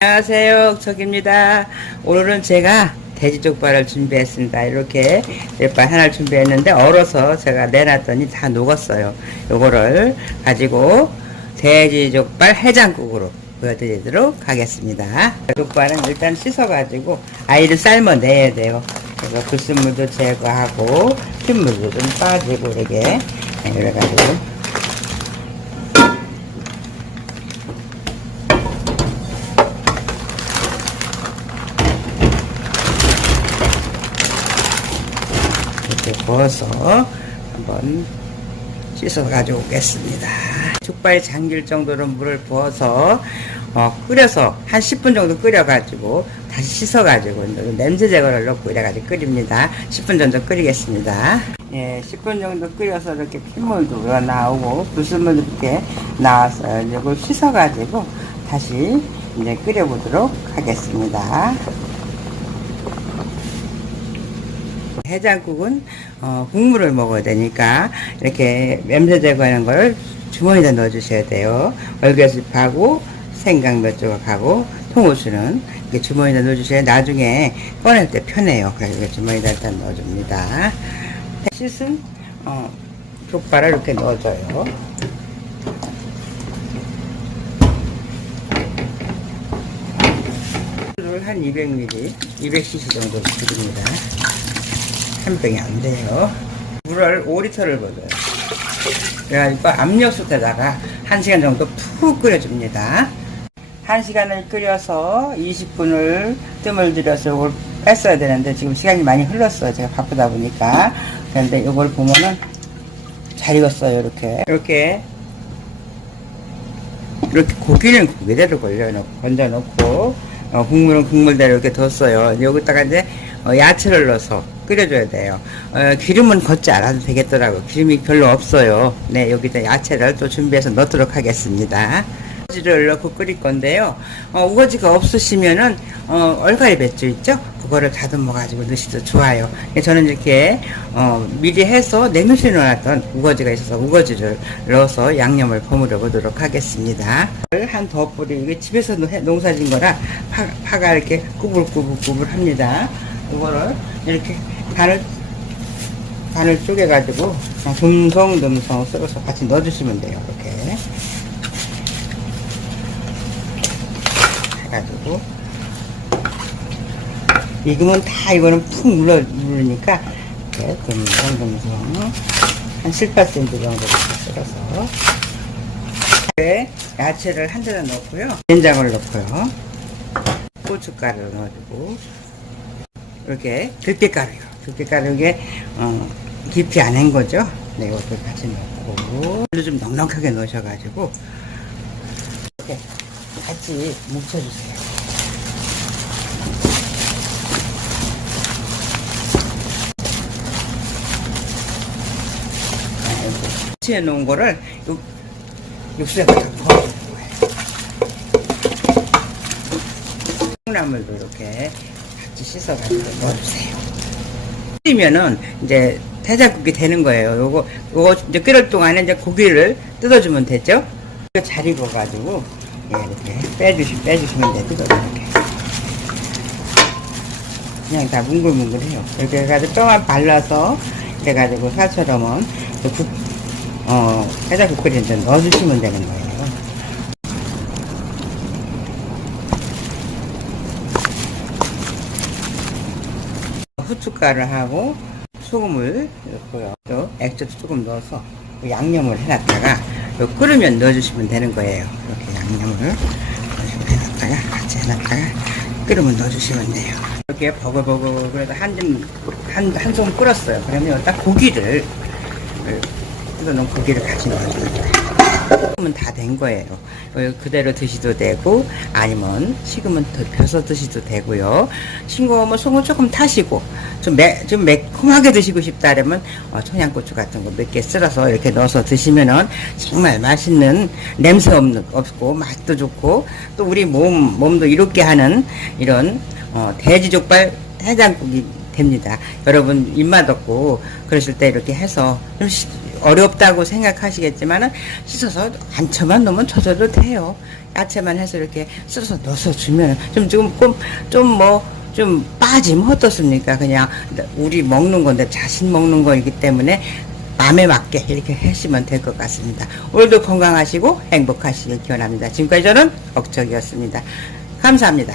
안녕하세요. 옥석입니다. 오늘은 제가 돼지족발을 준비했습니다. 이렇게 족발 하나를 준비했는데 얼어서 제가 내놨더니 다 녹았어요. 요거를 가지고 돼지족발 해장국으로 보여드리도록 하겠습니다. 족발은 일단 씻어가지고 아이를 삶아 내야 돼요. 그래서 불순물도 제거하고 핏물도 좀 빠지고 이렇게 이래가지고 부어서 한번 씻어 가지고 오겠습니다. 족발이 잠길 정도로 물을 부어서 어, 끓여서 한 10분 정도 끓여가지고 다시 씻어가지고 냄새 제거를 넣고 이래가지고 끓입니다. 10분 정도 끓이겠습니다. 예, 10분 정도 끓여서 이렇게 핏물도 나오고 불순물도 이렇게 나왔어요. 이걸 씻어가지고 다시 이제 끓여보도록 하겠습니다. 해장국은 어, 국물을 먹어야 되니까 이렇게 냄새 제거하는 걸 주머니에다 넣어주셔야 돼요. 얼개수잎하고 생강 몇 조각하고 통후추는 이렇게 주머니에다 넣어주셔야 나중에 꺼낼 때 편해요. 그래서 주머니에다 일단 넣어줍니다. 씻은 어, 족발을 이렇게 넣어줘요. 한 200ml, 200cc 정도 드립니다. 한 병이 안 돼요. 물을 5리터를 먹어요. 그래가지고 압력솥에다가 1시간 정도 푹 끓여줍니다. 1시간을 끓여서 20분을 뜸을 들여서 이걸 뺐어야 되는데 지금 시간이 많이 흘렀어요. 제가 바쁘다 보니까. 그런데 이걸 보면은 잘 익었어요. 이렇게. 이렇게. 이렇게 고기는 고기대로 걸려놓고, 건져놓고, 어, 국물은 국물대로 이렇게 뒀어요. 여기다가 이제 어, 야채를 넣어서 끓여줘야 돼요. 어, 기름은 걷지 않아도 되겠더라고요. 기름이 별로 없어요. 네, 여기다 야채를 또 준비해서 넣도록 하겠습니다. 우거지를 넣고 끓일 건데요. 어, 우거지가 없으시면은 어, 얼갈이 배추 있죠? 그거를 다듬어 가지고 넣으셔도 좋아요. 예, 저는 이렇게 어, 미리 해서 냉동실에 넣어놨던 우거지가 있어서 우거지를 넣어서 양념을 버무려 보도록 하겠습니다. 한 덧뿌리 이게 집에서 농- 농사진 거라 파, 파가 이렇게 꾸불꾸불꾸불합니다. 이거를 이렇게 반을 반을 쪼개가지고 듬성듬성 썰어서 같이 넣어주시면 돼요. 이렇게. 해가지고 익으면 다 이거는 푹 눌러 누르니까 이렇게 듬성듬성 한 7, 8cm 정도 썰어서 네, 야채를 한 대다 넣고요 된장을 넣고요 고춧가루를 넣어주고 이렇게 들깨가루요 들깨가루 이게 어, 깊이 안 한 거죠 네 이것도 같이 넣고 좀 넉넉하게 넣으셔가지고 이렇게 같이 뭉쳐주세요. 해 놓은 거를 육- 육수에다 부어주는 거예요. 콩나물도 이렇게 같이 씻어가지고 넣어주세요. 끓이면은 이제 해장국이 되는 거예요. 요거 요거 이제 끓을 동안에 이제 고기를 뜯어주면 되죠. 잘 익어가지고 예, 이렇게 빼주시 빼주시면 돼요. 뜯어 이렇게 그냥 다 뭉글뭉글해요. 이렇게 해가지고 뼈만 발라서 이래가지고 사처럼은 그 국, 어 해장국 끓일 때 넣어주시면 되는 거예요. 후춧가루 하고 소금을 넣고요. 또 액젓도 조금 넣어서 그 양념을 해놨다가 요 끓으면 넣어주시면 되는 거예요. 이렇게 양념을 해놨다가 같이 해놨다가 끓으면 넣어주시면 돼요. 이렇게 버글버글 그래서 한좀한한 손 끓었어요. 그러면 여기다 고기를 뜯어놓은 고기를 같이 넣어주면 돼요. 식으면 다된 거예요. 어, 그대로 드셔도 되고 아니면 식으면 더 벼서 드셔도 되고요. 싱거우면 소금 조금 타시고 좀, 매, 좀 매콤하게 드시고 싶다 그러면 어, 청양고추 같은 거 몇 개 썰어서 이렇게 넣어서 드시면은 정말 맛있는 냄새 없는 없고 맛도 좋고 또 우리 몸 몸도 이롭게 하는 이런 어, 돼지족발 해장국이 됩니다. 여러분 입맛 없고 그러실 때 이렇게 해서 좀 시- 어렵다고 생각하시겠지만은 씻어서 안쳐만 넣으면 젖어도 돼요. 야채만 해서 이렇게 씻어서 넣어서 주면 좀 조금 좀뭐 좀 빠지면 어떻습니까? 그냥 우리 먹는 건데 자신 먹는 거이기 때문에 마음에 맞게 이렇게 하시면 될 것 같습니다. 오늘도 건강하시고 행복하시길 기원합니다. 지금까지 저는 억척이었습니다. 감사합니다.